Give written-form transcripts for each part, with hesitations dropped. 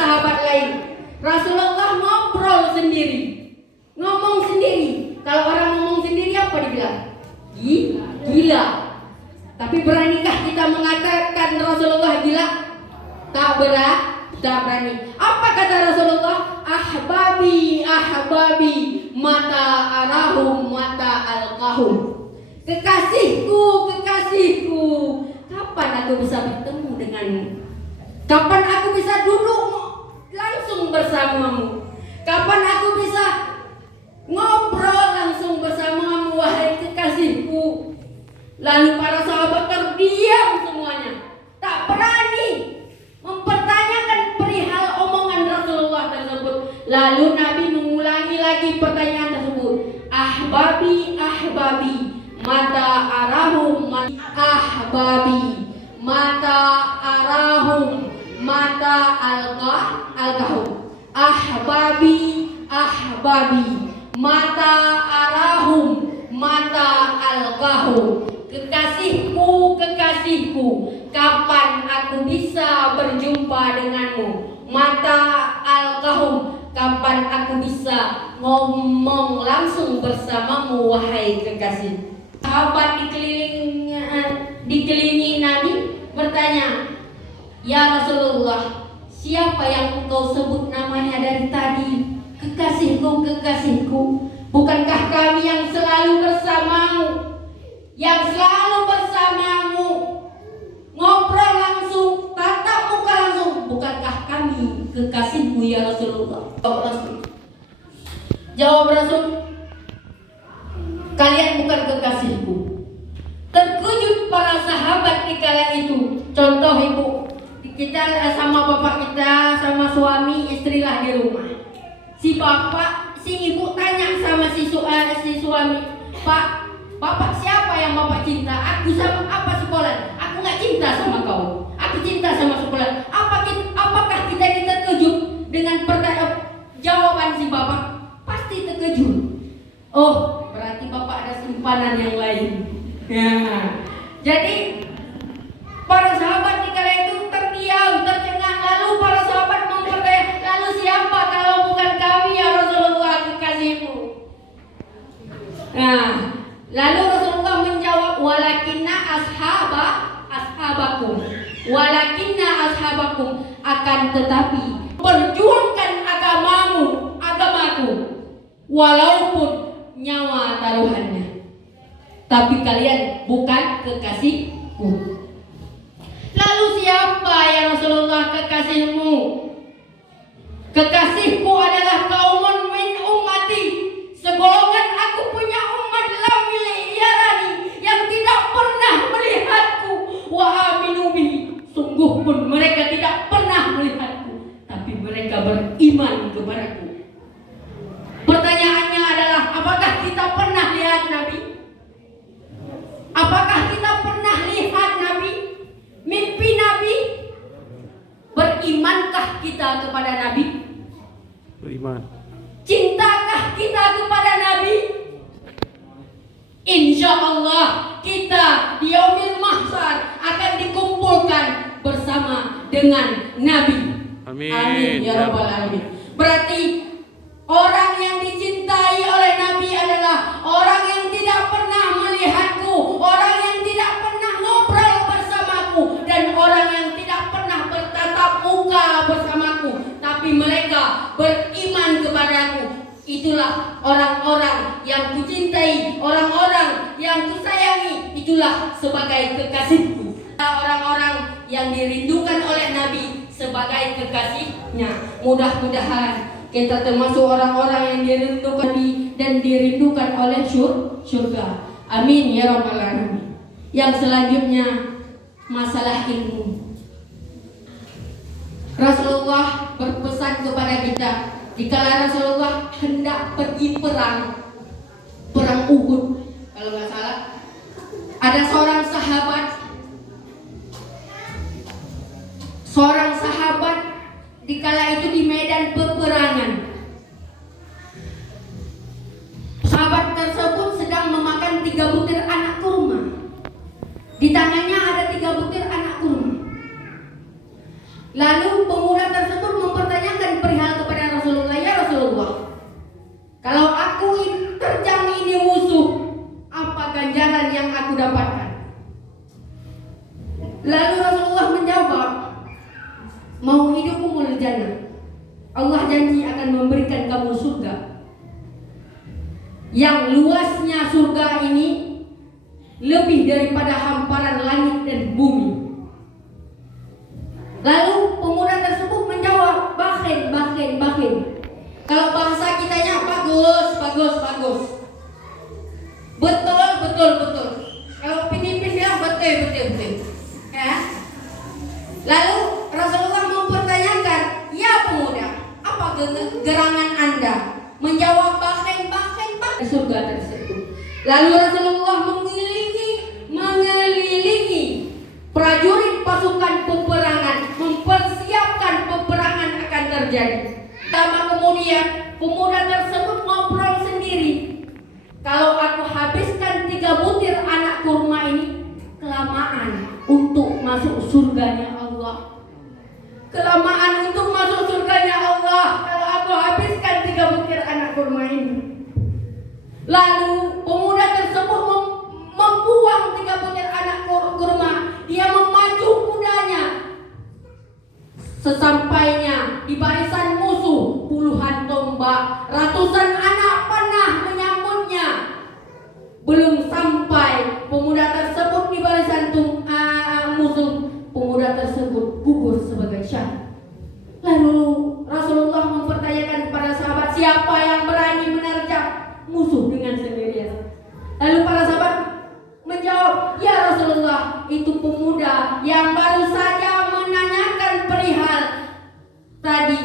sahabat lain. Rasulullah ngobrol sendiri, ngomong sendiri. Kalau orang ngomong sendiri apa dibilang? Gila. Tapi beranikah kita mengatakan Rasulullah gila? Tak berani. Apa kata Rasulullah? Ahbabi, ahbabi, mata arahum, mata alqahum. Kekasihku, kekasihku, kapan aku bisa bertemu denganmu? Kapan aku bisa duduk langsung bersamamu? Kapan aku bisa ngobrol langsung bersamamu, wahai kekasihku? Lalu para sahabat terdiam semuanya, tak berani mempertanyakan perihal omongan Rasulullah tersebut. Lalu Nabi mengulangi lagi pertanyaan tersebut. Ahbabi, ahbabi, mata arahum, ahbabi, mata arahum, mata alqahum. Ahbabi, ahbabi, mata arahum, mata alqahum. Kekasihku, kekasihku, kapan aku bisa berjumpa denganmu? Mata alqahum, kapan aku bisa ngomong langsung bersamamu, wahai kekasih? Sahabat dikelilingi Nabi bertanya, ya Rasulullah, siapa yang engkau sebut namanya dari tadi? Kekasihku, kekasihku, bukankah kami yang selalu bersamamu? Yang selalu bersamamu, ngobrol langsung, tatap muka langsung. Bukankah kami kekasihmu ya Rasulullah? Jawab Rasul, kalian bukan kekasihku. Terkejut para sahabat di kala itu. Contoh ibu, kita sama bapak kita, sama suami istrilah di rumah. Si ibu tanya sama si suami, Pak, bapak siapa yang bapak cinta? Aku sama apa sekolah? Aku nggak cinta sama kau. Aku cinta sama sekolah. Apakah kita terkejut dengan jawaban si bapak? Pasti terkejut. Oh, berarti bapak ada simpanan yang lain. Ya. Jadi para sahabat di kala itu terdiam, tercengang. Lalu para sahabat bertanya, lalu siapa kalau bukan kami ya Rasulullah, kekasihmu? Nah, lalu Rasulullah menjawab, walakinna ashabakum, akan tetapi perjuangkan agamaku, walaupun nyawa taruhannya. Tapi kalian bukan kekasihku. Lalu siapa ya Rasulullah kekasihmu? Kekasihku adalah kaumun min ummati, segolongan aku punya umat lam yarani, yang tidak pernah melihatku, wa aminu bihi, sungguh pun mereka tidak pernah melihatku, tapi mereka beriman kepadaku. Pertanyaannya adalah, apakah kita pernah lihat Nabi? Apakah kita pernah lihat Nabi? Mimpi Nabi? Berimankah kita kepada Nabi? Beriman. Cintakah kita kepada Nabi? Insya Allah kita di yaumil mahsyar akan dikumpulkan bersama dengan Nabi. Amin. Amin ya rabbal alamin. Berarti orang yang dicintai oleh Nabi adalah orang yang tidak pernah melihatku, orang yang tidak pernah ngobrol bersamaku, dan orang yang tidak pernah bertatap muka bersamaku, tapi mereka beriman kepadaku. Itulah orang-orang yang kucintai, orang-orang yang kusayangi. Itulah sebagai kekasihku. Orang-orang yang dirindukan oleh Nabi sebagai kekasihnya. Mudah-mudahan kita termasuk orang-orang yang dirindukan dan dirindukan oleh surga. Amin ya rabbal alamin. Yang selanjutnya masalah ilmu. Rasulullah berpesan kepada kita, dikala Rasulullah hendak pergi perang Uhud, kalau nggak salah, ada seorang sahabat dikala itu di medan peperangan. Sahabat tersebut sedang memakan 3 butir anak kurma. Di tangannya ada 3 butir anak kurma. Lalu pemuda tersebut mempertanyakan, yudkhilukumul jannah. Allah janji akan memberikan kamu surga. Yang luasnya surga ini lebih daripada hamparan langit dan bumi. Lalu pemuda tersebut menjawab, bakhil. Kalau bahasa kitanya bagus. Betul. Kalau Filipin bilang betul. Ya. Lalu Rasulullah mempertanyakan, ya pemuda, apa gerangan Anda? Menjawab bakhil surga tersebut. Lalu Rasulullah mengelilingi prajurit pasukan peperangan, mempersiapkan peperangan akan terjadi. Kemudian pemuda tersebut ngobrol sendiri. Kalau aku habiskan 3 butir anak kurma ini, kelamaan untuk masuk surganya Allah. Kelamaan untuk masuk surganya Allah kalau aku habiskan 3 butir anak kurma ini. Lalu pemuda tersebut membuang 3 butir anak kurma. Dia memacu kudanya. Sesampainya di barisan musuh, puluhan tombak, ratusan anak panah menyambutnya. Belum sampai pemuda tersebut di barisan musuh, pemuda tersebut gugur sebagai syahid. Lalu Rasulullah mempertanyakan kepada sahabat, siapa yang berani menerjang musuh dengan sendirian? Lalu para sahabat menjawab, ya Rasulullah, itu pemuda yang baru saja menanyakan perihal tadi.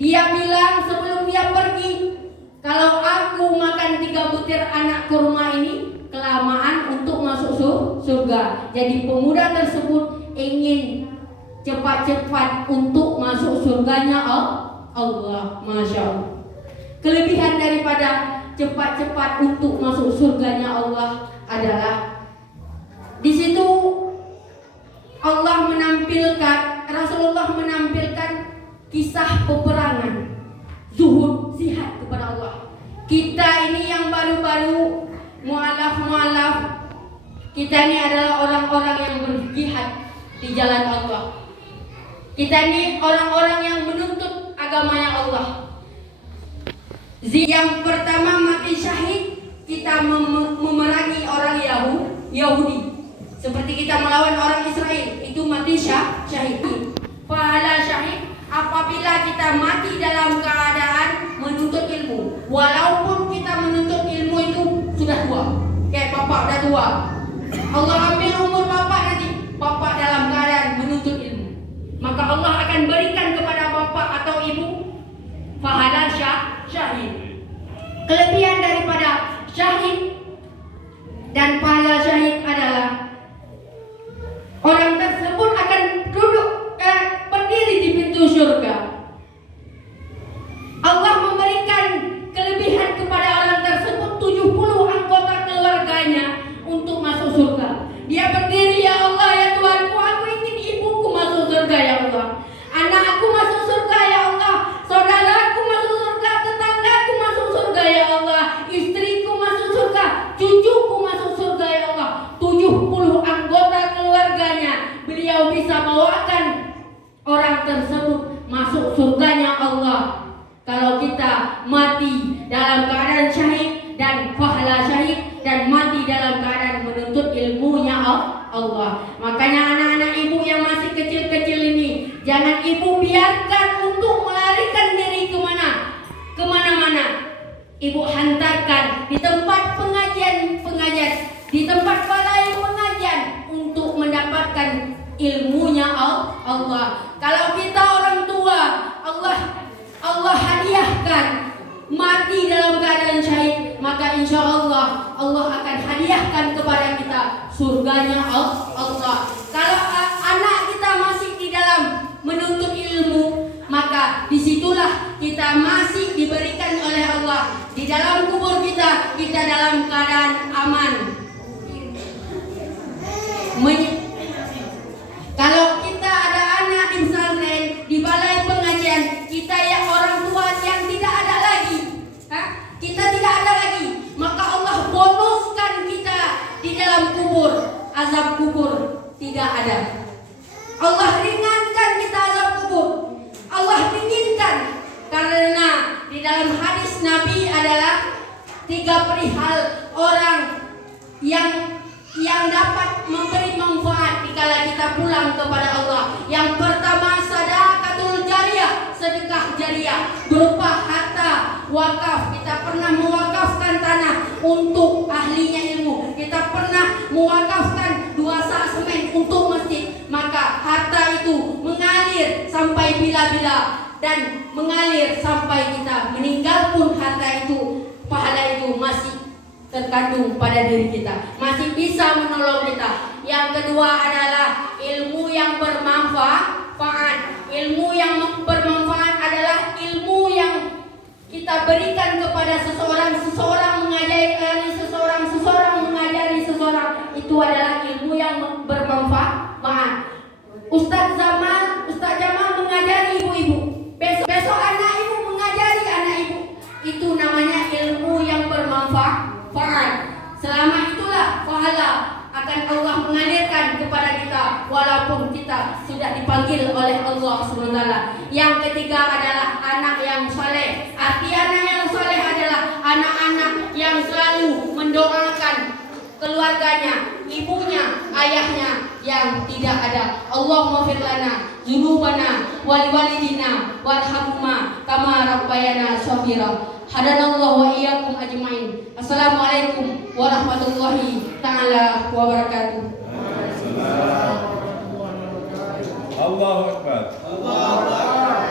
Dia bilang sebelum dia pergi, kalau aku makan 3 butir anak kurma ini, kelamaan untuk masuk surga. Jadi pemuda tersebut ingin cepat-cepat untuk masuk surganya Allah. Masya Allah. Kelebihan daripada cepat-cepat untuk masuk surganya Allah adalah di situ Rasulullah menampilkan kisah peperangan, zuhud, zihad kepada Allah. Kita ini yang baru-baru mu'alaf, kita ini adalah orang-orang yang berjihad di jalan Allah. Kita ini orang-orang yang menuntut agamanya Allah. Yang pertama mati syahid, kita memerangi orang Yahudi. Seperti kita melawan orang Israel, itu mati syahid. Pahala syahid apabila kita mati dalam keadaan menuntut ilmu. Walaupun kita menuntut ilmu itu sudah tua, kayak bapak udah tua, Allah ambil umur bapak nanti, bapak dalam keadaan menuntut ilmu, maka Allah akan berikan kepada bapak atau ibu pahala syahid. Kelebihan daripada syahid dan pahala syahid adalah orang tersebut akan berdiri di pintu surga. Allah memberikan kelebihan kepada orang tersebut 70 anggota keluarganya untuk masuk surga. Dia berdiri, ya Allah, ya Tuhanku, aku ingin ibuku masuk surga, ya Allah, anakku masuk surga, ya Allah, saudaraku masuk surga, tetanggaku masuk surga, ya Allah, istriku masuk surga, cucuku masuk surga, ya Allah. 70 anggota keluarganya beliau bisa bawakan orang tersebut masuk surganya Allah. Kalau kita mati dalam keadaan syahid dan pahala syahid dan mati dalam keadaan menuntut ilmunya Allah. Makanya anak-anak ibu yang masih kecil-kecil ini, jangan ibu biarkan untuk melarikan diri kemana-mana. Ibu hantarkan di tempat pengajian, di tempat balai pengajian untuk mendapatkan ilmunya Allah. Kalau kita orang tua, Allah hadiahkan mati dalam keadaan syahid, maka insya Allah akan hadiahkan kepada kita surganya Allah. Kalau anak kita masih di dalam menuntut ilmu, maka disitulah kita masih diberikan oleh Allah. Di dalam kubur kita dalam keadaan aman. Kalau kita ada anak di pesantren, di balai pengajian, kita yang orang tua yang tidak ada lagi, kita tidak ada lagi, maka Allah bonuskan kita di dalam kubur, azab kubur tidak ada. Allah ringankan kita azab kubur. yang dapat memberi manfaat dikala kita pulang kepada Allah. Yang pertama sedekahul jariyah, sedekah jariyah berupa harta wakaf. Kita pernah mewakafkan tanah untuk ahlinya ilmu. Kita pernah mewakafkan 2 sak semen untuk masjid. Maka harta itu mengalir sampai bila-bila dan mengalir sampai kita meninggal pun harta itu, pahala itu masih terkandung pada diri kita, masih bisa menolong kita. Yang kedua adalah ilmu yang bermanfaat. Ilmu yang bermanfaat adalah ilmu yang kita berikan kepada seseorang mengajari seseorang mengajari seseorang, itu adalah ilmu yang bermanfaat. Ustaz Jamal mengajari ibu-ibu, besok anak ibu mengajari anak ibu, itu namanya ilmu yang bermanfaat. Selama itulah pahala akan Allah mengalirkan kepada kita walaupun kita sudah dipanggil oleh Allah SWT. Yang ketiga adalah anak yang saleh. Arti anak yang saleh adalah anak-anak yang selalu mendoakan keluarganya, ibunya, ayahnya yang tidak ada. Allahumma fir lana dzunubana wa liwalidina warhamhuma kama rabbayana shaghira. Hadanallahu wa iyyakum ajmain. Assalamualaikum warahmatullahi taala wabarakatuh. Allahu Akbar.